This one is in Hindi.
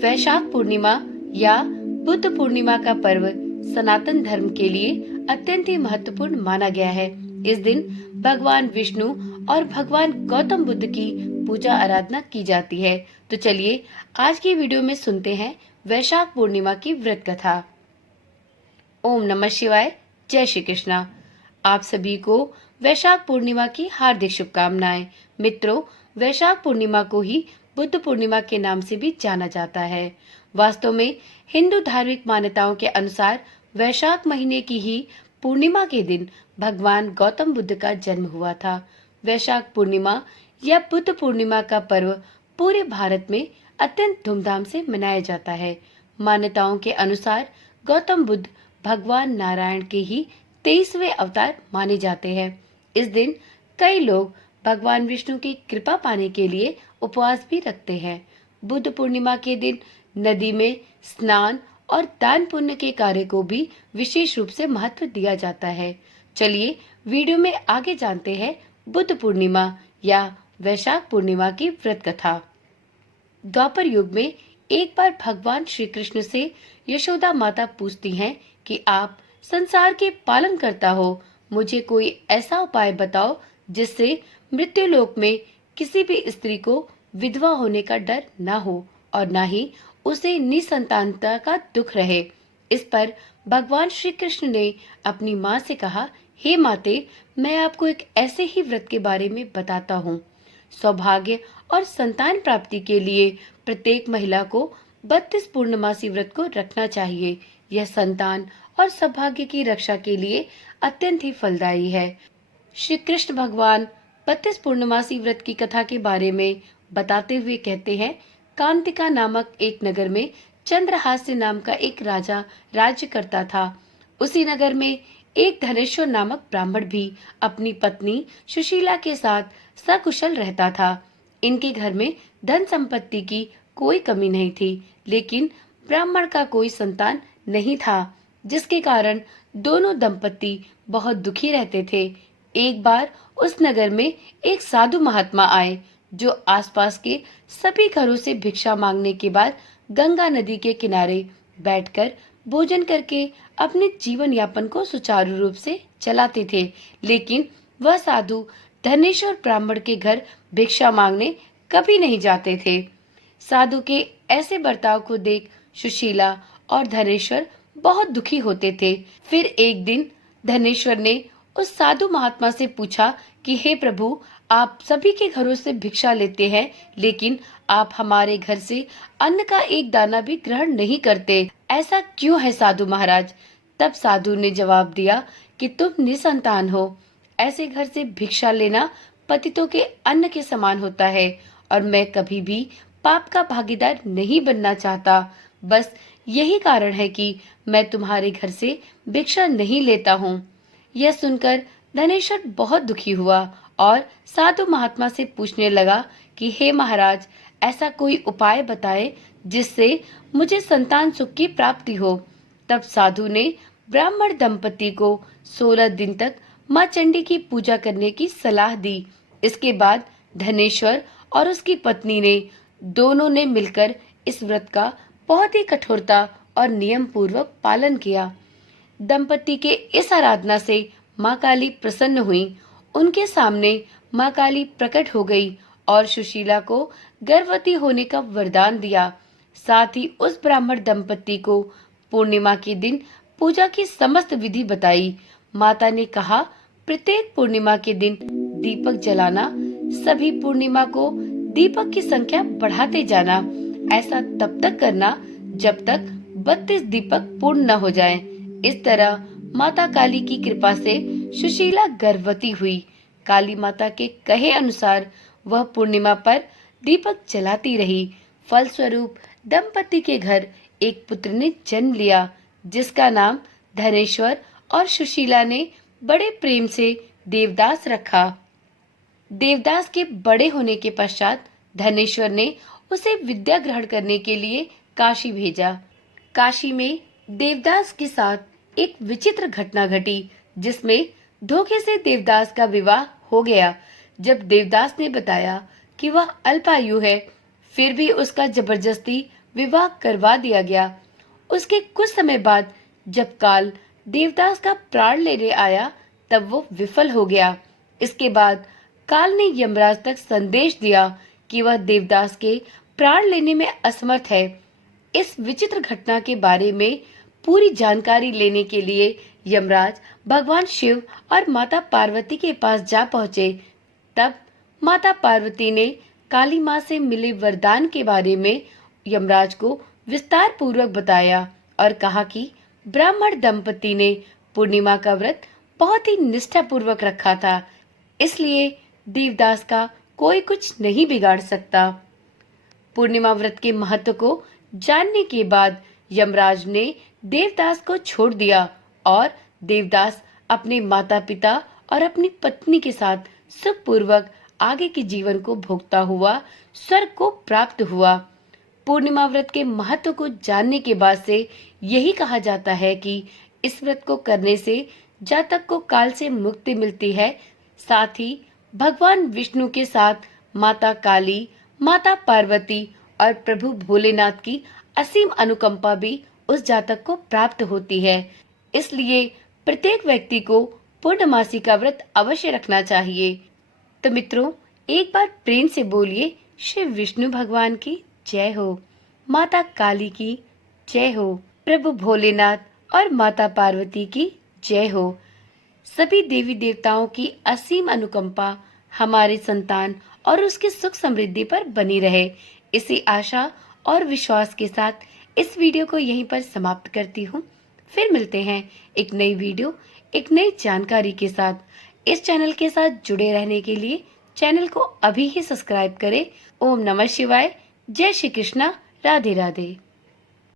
वैशाख पूर्णिमा या बुद्ध पूर्णिमा का पर्व सनातन धर्म के लिए अत्यंत ही महत्वपूर्ण माना गया है। इस दिन भगवान विष्णु और भगवान गौतम बुद्ध की पूजा आराधना की जाती है। तो चलिए आज की वीडियो में सुनते हैं वैशाख पूर्णिमा की व्रत कथा। ओम नमः शिवाय। जय श्री कृष्णा। आप सभी को वैशाख पूर्णिमा की हार्दिक शुभकामनाएं। मित्रों, वैशाख पूर्णिमा को ही बुद्ध पूर्णिमा के नाम से भी जाना जाता है। वास्तव में हिंदू धार्मिक मान्यताओं के अनुसार वैशाख महीने की ही पूर्णिमा के दिन भगवान गौतम बुद्ध का जन्म हुआ था। वैशाख पूर्णिमा या बुद्ध पूर्णिमा का पर्व पूरे भारत में अत्यंत धूमधाम से मनाया जाता है। मान्यताओं के अनुसार गौतम बुद्ध भगवान नारायण के ही 23वें अवतार माने जाते हैं। इस दिन कई लोग भगवान विष्णु की कृपा पाने के लिए उपवास भी रखते हैं। बुद्ध पूर्णिमा के दिन नदी में स्नान और दान पुण्य के कार्य को भी विशेष रूप से महत्व दिया जाता है। चलिए वीडियो में आगे जानते हैं बुद्ध पूर्णिमा या वैशाख पूर्णिमा की व्रत कथा। द्वापर युग में एक बार भगवान श्री कृष्ण से यशोदा माता पूछती हैं कि आप संसार के पालन करता हो, मुझे कोई ऐसा उपाय बताओ जिससे मृत्यु लोक में किसी भी स्त्री को विधवा होने का डर ना हो और ना ही उसे निसंतानता का दुख रहे। इस पर भगवान श्री कृष्ण ने अपनी माँ से कहा, हे माते, मैं आपको एक ऐसे ही व्रत के बारे में बताता हूँ। सौभाग्य और संतान प्राप्ति के लिए प्रत्येक महिला को 32 पूर्णमासी व्रत को रखना चाहिए। यह संतान और सौभाग्य की रक्षा के लिए अत्यंत ही फलदायी है। श्री कृष्ण भगवान 32 पूर्णमासी व्रत की कथा के बारे में बताते हुए कहते हैं, कांतिका नामक एक नगर में चंद्रहास्य नाम का एक राजा राज्य करता था। उसी नगर में एक धनेश्वर नामक ब्राह्मण भी अपनी पत्नी सुशीला के साथ सकुशल रहता था। इनके घर में धन संपत्ति की कोई कमी नहीं थी, लेकिन ब्राह्मण का कोई संतान नहीं था, जिसके कारण दोनों दंपति बहुत दुखी रहते थे। एक बार उस नगर में एक साधु महात्मा आए, जो आसपास के सभी घरों से भिक्षा मांगने के बाद गंगा नदी के किनारे बैठकर भोजन करके अपने जीवन यापन को सुचारू रूप से चलाते थे। लेकिन वह साधु धनेश्वर ब्राह्मण के घर भिक्षा मांगने कभी नहीं जाते थे। साधु के ऐसे बर्ताव को देख सुशीला और धनेश्वर बहुत दुखी होते थे। फिर एक दिन धनेश्वर ने उस साधु महात्मा से पूछा कि हे प्रभु, आप सभी के घरों से भिक्षा लेते हैं, लेकिन आप हमारे घर से अन्न का एक दाना भी ग्रहण नहीं करते। ऐसा क्यों है साधु महाराज? तब साधु ने जवाब दिया कि तुम निसंतान हो। ऐसे घर से भिक्षा लेना पतितों के अन्न के समान होता है और मैं कभी भी पाप का भागीदार नहीं बनना चाहता। बस यही कारण है कि मैं तुम्हारे घर से भिक्षा नहीं लेता हूँ। यह सुनकर धनेश्वर बहुत दुखी हुआ और साधु महात्मा से पूछने लगा कि हे महाराज, ऐसा कोई उपाय बताए जिससे मुझे संतान सुख की प्राप्ति हो। तब साधु ने ब्राह्मण दंपति को 16 दिन तक माँ चंडी की पूजा करने की सलाह दी। इसके बाद धनेश्वर और उसकी पत्नी ने दोनों ने मिलकर इस व्रत का बहुत ही कठोरता और नियम पूर्वक पालन किया। दंपति के इस आराधना से माँ काली प्रसन्न हुई। उनके सामने माँ काली प्रकट हो गई और सुशीला को गर्भवती होने का वरदान दिया। साथ ही उस ब्राह्मण दंपति को पूर्णिमा के दिन पूजा की समस्त विधि बताई। माता ने कहा, प्रत्येक पूर्णिमा के दिन दीपक जलाना, सभी पूर्णिमा को दीपक की संख्या बढ़ाते जाना। ऐसा तब तक करना जब तक 32 दीपक पूर्ण न हो जाएं। इस तरह माता काली की कृपा से सुशीला गर्भवती हुई। काली माता के कहे अनुसार वह पूर्णिमा पर दीपक जलाती रही। फलस्वरूप दंपति के घर एक पुत्र ने जन्म लिया, जिसका नाम धनेश्वर और सुशीला ने बड़े प्रेम से देवदास रखा। देवदास के बड़े होने के पश्चात धनेश्वर ने उसे विद्या ग्रहण करने के लिए काशी भेजा। काशी में देवदास के साथ एक विचित्र घटना घटी, जिसमें धोखे से देवदास का विवाह हो गया। जब देवदास ने बताया कि वह अल्पायु है, फिर भी उसका जबरदस्ती विवाह करवा दिया गया। उसके कुछ समय बाद जब काल देवदास का प्राण लेने आया तब वो विफल हो गया। इसके बाद काल ने यमराज तक संदेश दिया कि वह देवदास के प्राण लेने में असमर्थ है। इस विचित्र घटना के बारे में पूरी जानकारी लेने के लिए यमराज भगवान शिव और माता पार्वती के पास जा पहुंचे। तब माता पार्वती ने काली माँ से मिले वरदान के बारे में यमराज को विस्तार पूर्वक बताया और कहा कि ब्राह्मण दंपति ने पूर्णिमा का व्रत बहुत ही निष्ठा पूर्वक रखा था, इसलिए देवदास का कोई कुछ नहीं बिगाड़ सकता। पूर्णिमा व्रत के महत्व को जानने के बाद यमराज ने देवदास को छोड़ दिया और देवदास अपने माता पिता और अपनी पत्नी के साथ सुखपूर्वक आगे के जीवन को भोगता हुआ स्वर्ग को प्राप्त हुआ। पूर्णिमा व्रत के महत्व को जानने के बाद से यही कहा जाता है कि इस व्रत को करने से जातक को काल से मुक्ति मिलती है। साथ ही भगवान विष्णु के साथ माता काली, माता पार्वती और प्रभु भोलेनाथ की असीम अनुकंपा भी उस जातक को प्राप्त होती है। इसलिए प्रत्येक व्यक्ति को पूर्णमासी का व्रत अवश्य रखना चाहिए। तो मित्रों, एक बार प्रेम से बोलिए श्री विष्णु भगवान की जय हो, माता काली की जय हो, प्रभु भोलेनाथ और माता पार्वती की जय हो। सभी देवी देवताओं की असीम अनुकंपा हमारे संतान और उसकी सुख समृद्धि पर बनी रहे। इसी आशा और विश्वास के साथ इस वीडियो को यहीं पर समाप्त करती हूँ। फिर मिलते हैं एक नई वीडियो, एक नई जानकारी के साथ। इस चैनल के साथ जुड़े रहने के लिए चैनल को अभी ही सब्सक्राइब करें। ओम नमः शिवाय। जय श्री कृष्णा। राधे राधे।